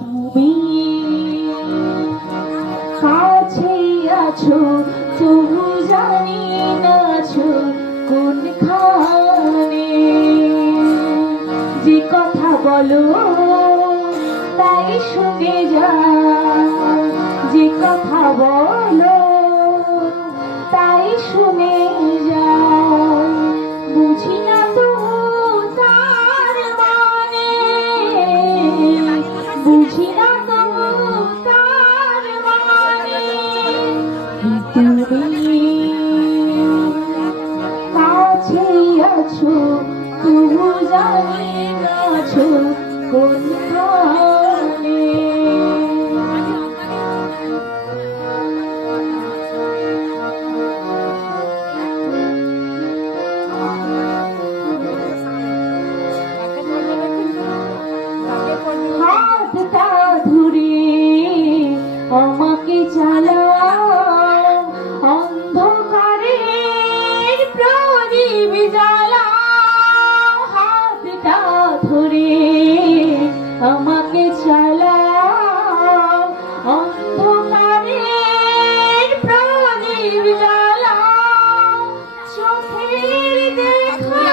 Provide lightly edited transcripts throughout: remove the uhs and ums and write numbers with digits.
তুমি কাছে আছো তবু জানি না আছো কোনখানে। যে কথা বলো তাই শুনে যাও, যে কথা বলো তাই শুনে যাও। বুঝি না তো তার মানে, বুঝি না তো তার মানে। তুমি কাছে আছো তবু জানি না আছো কোনখানে। হাতটা ধরে আমাকে চালাও, অন্ধকারের প্রদীপ জ্বালাও। হাতটা ধরে আমাকে চালাও, অন্ধকারের প্রদীপ জ্বালাও। চোখের দেখা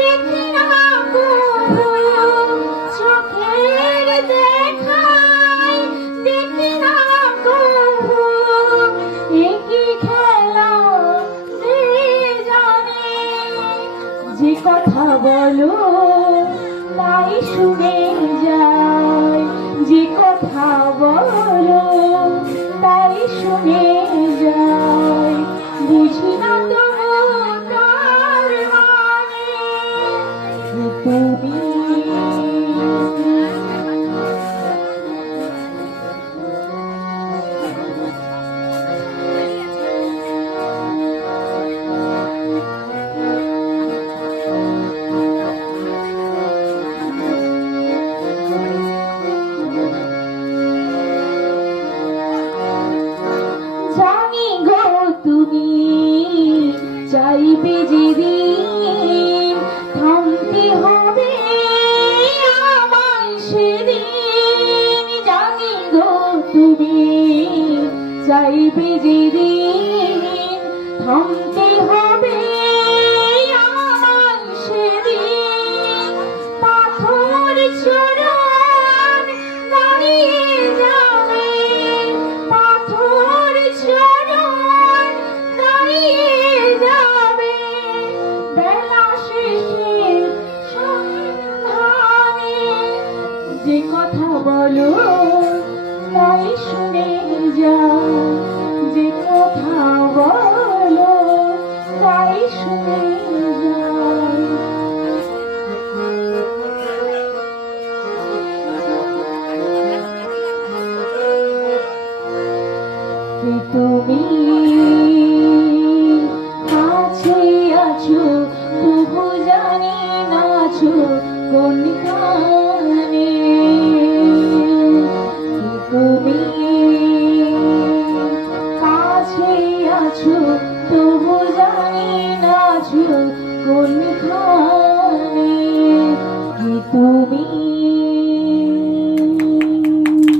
দেখি না কভু, চোখের দেখাই দেখি না কভু। একই খেলা যে জানে, যে কথা বলো তাই শুনে যায়, যে কথা বলো তাই শুনে যায়। বুঝি না তো তার মানে। তুমি জানি গো তুমি চাইবে যেদিন, থামতে হবে আমায় সেদিন। জানি গো তুমি চাইবে যেদিন, থামতে হবে আমায় সেদিন। পাথর চরণ দাঁড়িয়ে যাবে, পাথর চরণ দাঁড়িয়ে যাবে। বেলা শেষের সন্ধানে, যে কথা বলো তাই শুনে যাও, যে কথা বলো তাই শুনে যাও। তুমি কাছে আছো তবু জানি না আছো কোনখানে। তুমি কাছে আছো তবু জানি না আছো কোনখানে। তুমি